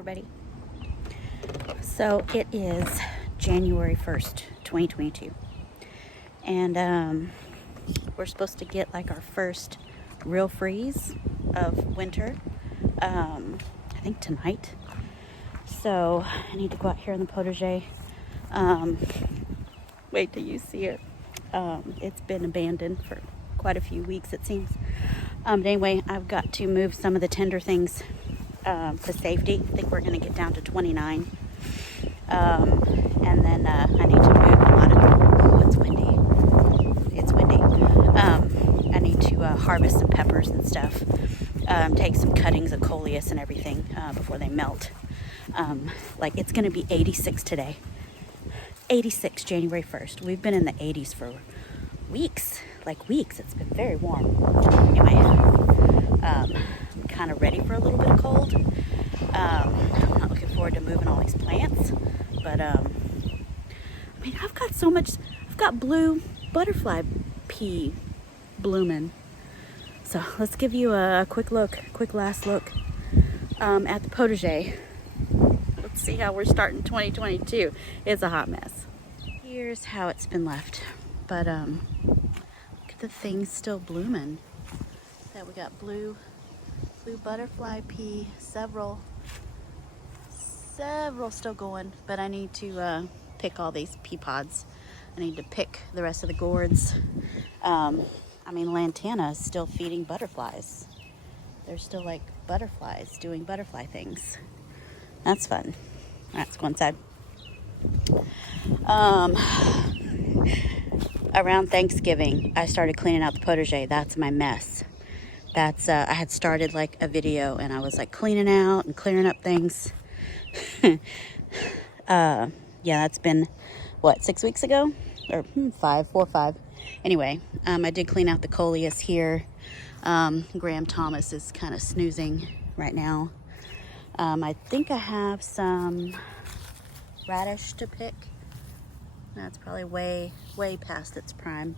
everybody. So it is January 1st, 2022. And we're supposed to get like our first real freeze of winter, I think tonight. So I need to go out here in the potager. Wait till you see it. It's been abandoned for quite a few weeks, it seems. But anyway, I've got to move some of the tender things to safety. I think we're going to get down to 29. And then I need to move a lot of it's windy. It's windy. I need to harvest some peppers and stuff. Take some cuttings of coleus and everything before they melt. Like it's going to be 86 today. 86 January 1st. We've been in the 80s for weeks. Like weeks. It's been very warm. Anyway, I'm kind of ready for a little bit of cold. I'm not looking forward to moving all these plants. But, I mean, I've got blue butterfly pea blooming. So let's give you a quick last look at the potager. Let's see how we're starting 2022. It's a hot mess. Here's how it's been left. But, look at the things still blooming. Yeah, we got blue butterfly pea, several still going, but I need to pick all these pea pods. I need to pick the rest of the gourds. I mean, lantana is still feeding butterflies. They're still like butterflies doing butterfly things. That's fun. All right, let's go inside. Around Thanksgiving, I started cleaning out the potager. That's my mess. That's I had started like a video and I was like cleaning out and clearing up things. Yeah, that's been what, 6 weeks ago or 4 or 5. Anyway, I did clean out the coleus here. Graham Thomas is kind of snoozing right now. I think I have some radish to pick. That's probably way past its prime.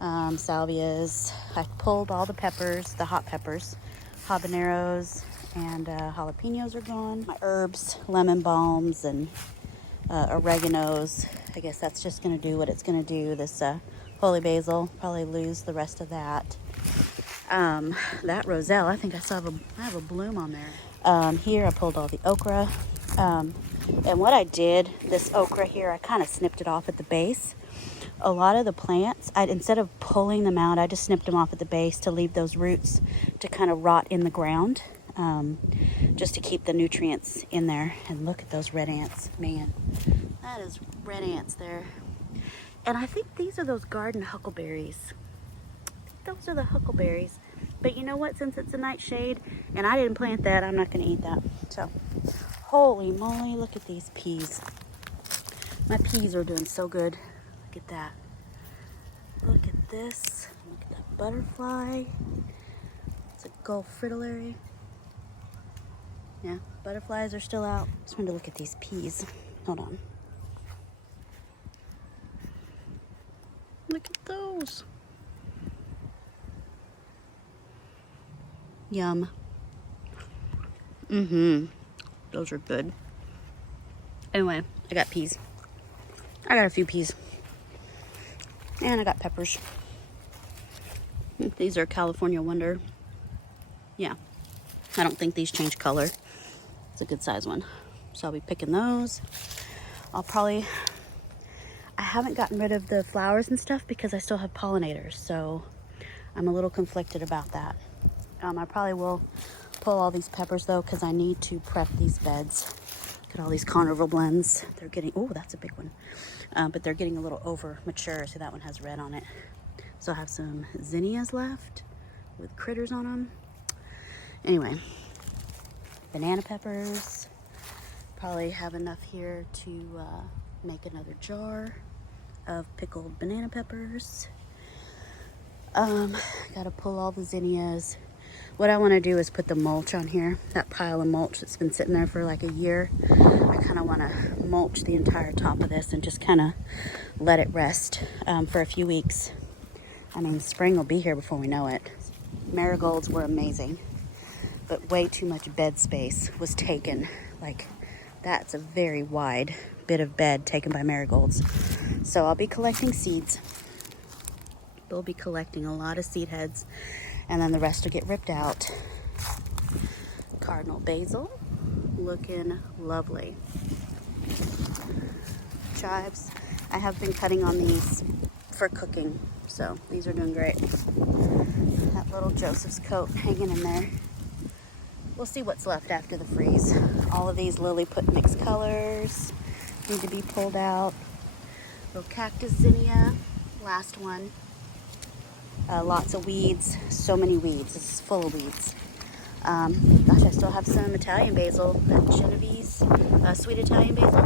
Salvias. I pulled all the peppers, the hot peppers, habaneros, and jalapenos are gone. My herbs, lemon balms, and oreganos. I guess that's just going to do what it's going to do. This holy basil, probably lose the rest of that. That roselle, I think I have a bloom on there. Here I pulled all the okra. And what I did, this okra here, I kind of snipped it off at the base. A lot of the plants, instead of pulling them out, I just snipped them off at the base to leave those roots to kind of rot in the ground, just to keep the nutrients in there. And look at those red ants, man, that is red ants there. And I think these are those garden huckleberries. Those are the huckleberries. But you know what, since it's a nightshade and I didn't plant that, I'm not going to eat that. So, holy moly, look at these peas. My peas are doing so good. Look at that. Look at this. Look at that butterfly. It's a Gulf fritillary. Yeah, butterflies are still out. Just wanted to look at these peas. Hold on. Look at those. Yum. Those are good. Anyway, I got peas. I got a few peas. And I got peppers. These are California Wonder. Yeah. I don't think these change color. It's a good size one. So I'll be picking those. I haven't gotten rid of the flowers and stuff because I still have pollinators. So I'm a little conflicted about that. I probably will pull all these peppers though because I need to prep these beds. Look at all these carnival blends. They're getting, oh, that's a big one. But they're getting a little over mature. So that one has red on it. So I have some zinnias left with critters on them. Anyway, banana peppers. Probably have enough here to make another jar of pickled banana peppers. Gotta pull all the zinnias. What I want to do is put the mulch on here, that pile of mulch that's been sitting there for like a year. I kind of want to mulch the entire top of this and just kind of let it rest for a few weeks. I mean, spring will be here before we know it. Marigolds were amazing, but way too much bed space was taken Like, that's a very wide bit of bed taken by marigolds. So I'll be collecting seeds. We'll be collecting a lot of seed heads, and then the rest will get ripped out. Cardinal basil, looking lovely. Chives, I have been cutting on these for cooking, so these are doing great. That little Joseph's coat hanging in there. We'll see what's left after the freeze. All of these lily put mixed colors need to be pulled out. Little cactus zinnia, last one. Lots of weeds, so many weeds. This is full of weeds. Gosh, I still have some Italian basil, that Genovese, sweet Italian basil.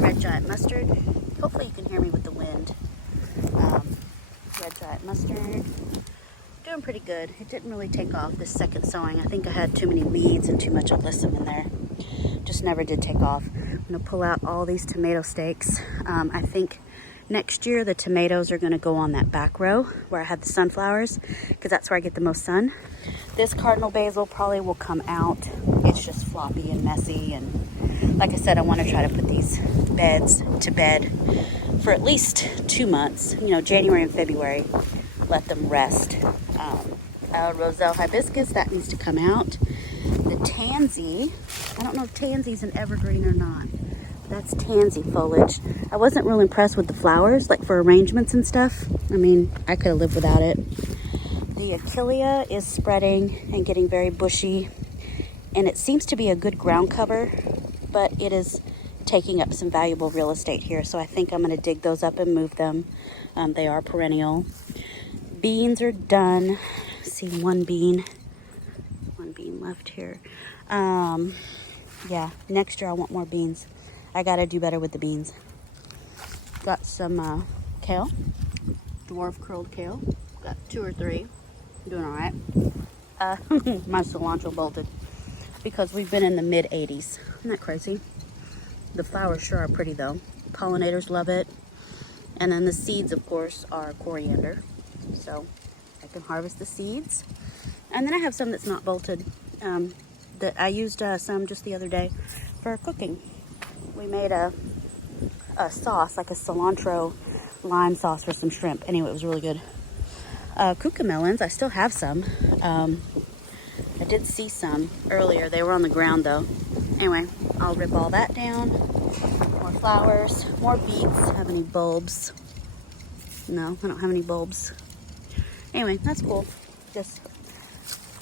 Red giant mustard. Hopefully you can hear me with the wind. Red giant mustard. Doing pretty good. It didn't really take off this second sowing. I think I had too many weeds and too much alyssum in there. Just never did take off. I'm gonna pull out all these tomato stakes. I think next year the tomatoes are gonna go on that back row where I had the sunflowers, because that's where I get the most sun. This cardinal basil probably will come out. It's just floppy and messy, and like I said, I want to try to put these beds to bed for at least 2 months, you know, January and February. Let them rest. Roselle hibiscus, that needs to come out. The tansy, I don't know if tansy's an evergreen or not. That's tansy foliage. I wasn't real impressed with the flowers, like for arrangements and stuff. I mean, I could have lived without it. The Achillea is spreading and getting very bushy, and it seems to be a good ground cover, but it is taking up some valuable real estate here, so I think I'm going to dig those up and move them. They are perennial. Beans are done. See, one bean left here. Yeah, next year I want more beans. I gotta do better with the beans. Got some kale, dwarf curled kale. Got 2 or 3. Doing all right. My cilantro bolted because we've been in the mid 80s. Isn't that crazy? The flowers sure are pretty though. Pollinators love it. And then the seeds, of course, are coriander. So I can harvest the seeds. And then I have some that's not bolted. That I used some just the other day for cooking. We made a sauce, like a cilantro lime sauce for some shrimp. Anyway, it was really good. Cucamelons, I still have some. I did see some earlier. They were on the ground though. Anyway, I'll rip all that down. More flowers, more beets. Have any bulbs? No, I don't have any bulbs. Anyway, that's cool. Just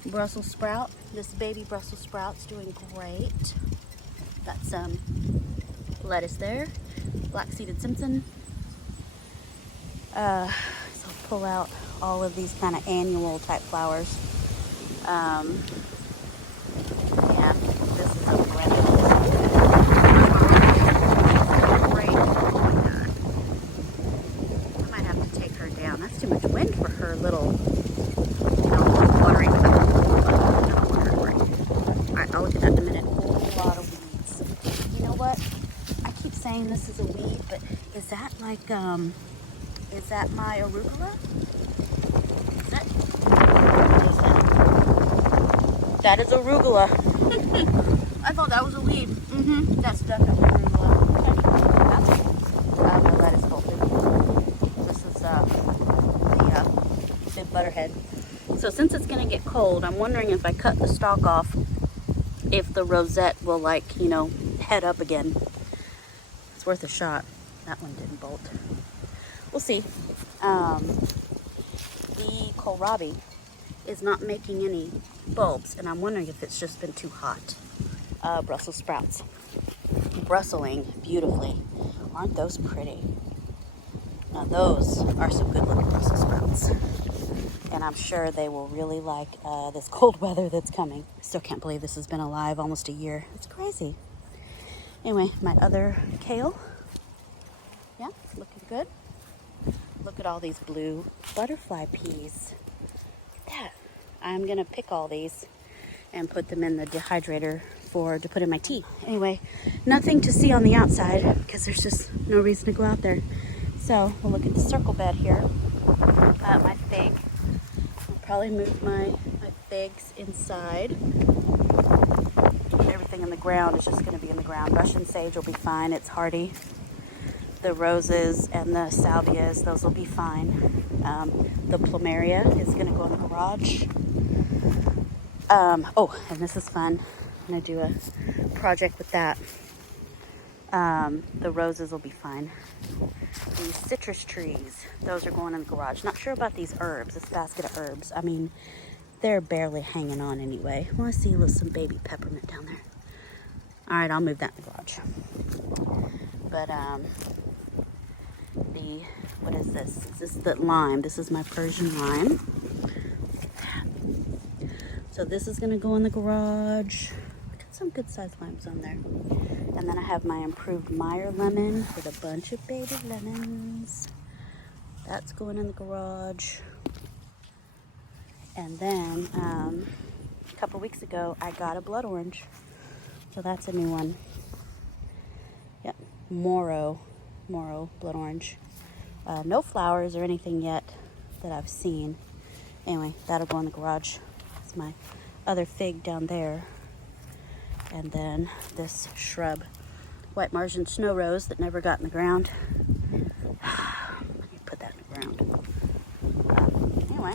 Brussels sprout. This baby Brussels sprout's doing great. Got some lettuce there. Black-seeded Simpson. So I'll pull out all of these kind of annual type flowers. Yeah, this is a perennial. Great. Oh my God. I might have to take her down. That's too much wind for her little, watering. Alright, I'll look at that in a minute. A lot of weeds. You know what? I keep saying this is a weed, but is that like, is that my arugula? Is that? What is that? That is arugula. I thought that was a weed. That's definitely arugula. Okay. My lettuce bolted. This is the big butterhead. So since it's going to get cold, I'm wondering if I cut the stalk off, if the rosette will head up again. It's worth a shot. That one didn't bolt. We'll see. The kohlrabi is not making any bulbs, and I'm wondering if it's just been too hot. Brussels sprouts. Brustling beautifully. Aren't those pretty? Now those are some good looking Brussels sprouts. And I'm sure they will really like this cold weather that's coming. Still can't believe this has been alive almost a year. It's crazy. Anyway, my other kale. Yeah, looking good. Look at all these blue butterfly peas. Look at that. I'm gonna pick all these and put them in the dehydrator to put in my tea. Anyway, nothing to see on the outside because there's just no reason to go out there. So we'll look at the circle bed here. My fig. I'll probably move my figs inside. Everything everything in the ground is just going to be in the ground. Russian sage will be fine. It's hardy. The roses and the salvias, those will be fine. The plumeria is going to go in the garage. Oh, and this is fun. I'm going to do a project with that. The roses will be fine. These citrus trees, those are going in the garage. Not sure about these herbs, this basket of herbs. I mean, they're barely hanging on anyway. I want to see some baby peppermint down there. All right, I'll move that in the garage. But, what is this? Is this the lime? This is my Persian lime. Look at that. So this is going to go in the garage. Look at some good sized limes on there. And then I have my improved Meyer lemon with a bunch of baby lemons. That's going in the garage. And then a couple weeks ago, I got a blood orange. So that's a new one. Yep, Moro blood orange. No flowers or anything yet that I've seen. Anyway, that'll go in the garage. That's my other fig down there. And then this shrub, white Martian snow rose that never got in the ground. Let me put that in the ground. Anyway.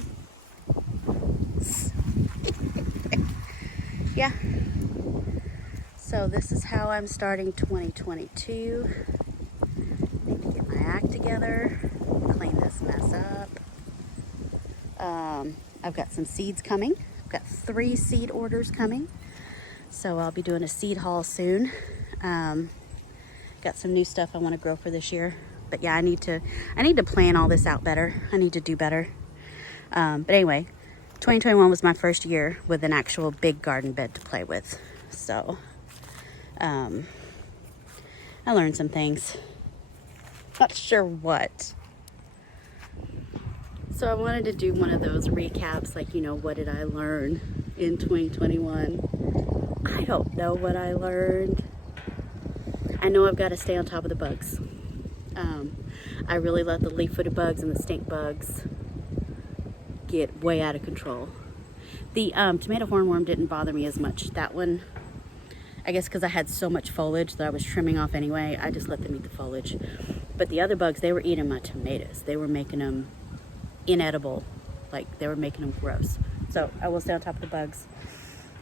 Yeah. So this is how I'm starting 2022. Need to get my act together, clean this mess up. I've got some seeds coming. I've got 3 seed orders coming. So I'll be doing a seed haul soon. Got some new stuff I want to grow for this year. But yeah, I need to plan all this out better. I need to do better. But anyway, 2021 was my first year with an actual big garden bed to play with. So I learned some things. Not sure what. So I wanted to do one of those recaps, like, you know, what did I learn in 2021? I don't know what I learned. I know I've got to stay on top of the bugs. I really let the leaf-footed bugs and the stink bugs get way out of control. The tomato hornworm didn't bother me as much. That one, I guess because I had so much foliage that I was trimming off anyway, I just let them eat the foliage. But the other bugs, they were eating my tomatoes. They were making them inedible. Like, they were making them gross. So I will stay on top of the bugs.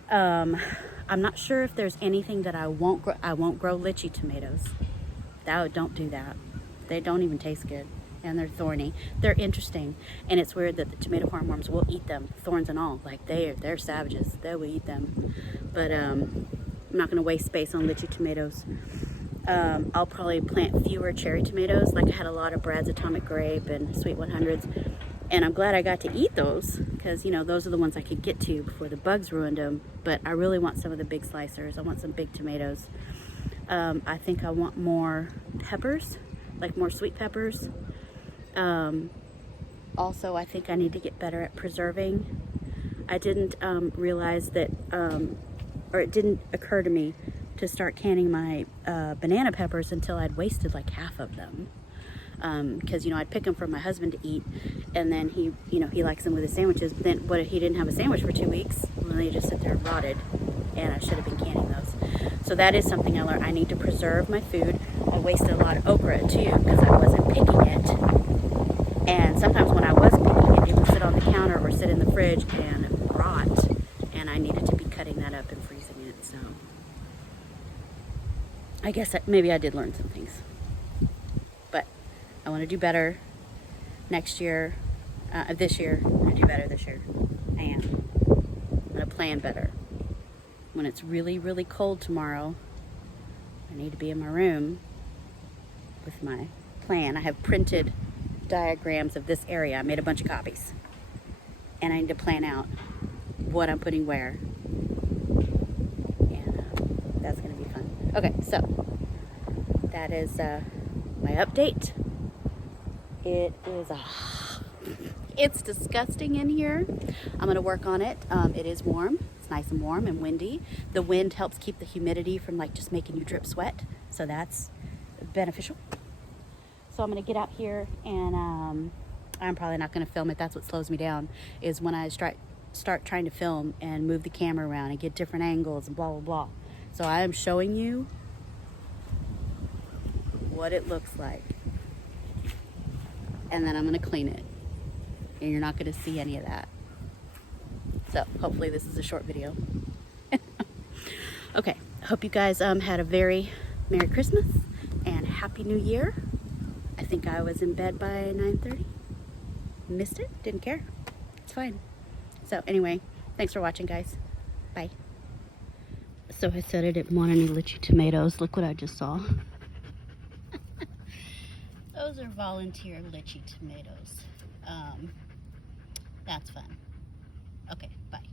I'm not sure if there's anything that I won't grow. I won't grow lychee tomatoes. Don't do that. They don't even taste good. And they're thorny. They're interesting. And it's weird that the tomato hornworms will eat them, thorns and all. Like, they're savages. They will eat them. But I'm not going to waste space on lychee tomatoes. I'll probably plant fewer cherry tomatoes. Like, I had a lot of Brad's Atomic Grape and Sweet 100s. And I'm glad I got to eat those because, you know, those are the ones I could get to before the bugs ruined them. But I really want some of the big slicers. I want some big tomatoes. I think I want more peppers, like more sweet peppers. Also, I think I need to get better at preserving. I didn't realize that, or it didn't occur to me to start canning my banana peppers until I'd wasted like half of them. Because, you know, I'd pick them for my husband to eat, and then he likes them with his sandwiches. But then what if he didn't have a sandwich for 2 weeks? Well, they just sit there and rotted, and I should have been canning those. So that is something I learned. I need to preserve my food. I wasted a lot of okra too because I wasn't picking it. And sometimes when I was picking it, it would sit on the counter or sit in the fridge and rot. And I needed to be cutting that up and freezing it. So I guess maybe I did learn some things. But I want to do better next year. This year. I'm going to do better this year. I am. I'm going to plan better. When it's really, really cold tomorrow, I need to be in my room with my plan. I have printed diagrams of this area. I made a bunch of copies. And I need to plan out what I'm putting where. And that's going to be fun. Okay, so that is my update. It is it's disgusting in here. I'm going to work on it. It is warm. It's nice and warm and windy. The wind helps keep the humidity from like just making you drip sweat. So that's beneficial. So I'm going to get out here and I'm probably not going to film it. That's what slows me down is when I start trying to film and move the camera around and get different angles and blah, blah, blah. So I am showing you what it looks like. And then I'm gonna clean it. And you're not gonna see any of that. So hopefully this is a short video. Okay, hope you guys had a very Merry Christmas and Happy New Year. I think I was in bed by 9:30. Missed it, didn't care. It's fine. So anyway, thanks for watching, guys. Bye. So I said I didn't want any lychee tomatoes. Look what I just saw. Those are volunteer lychee tomatoes. That's fun. Okay, bye.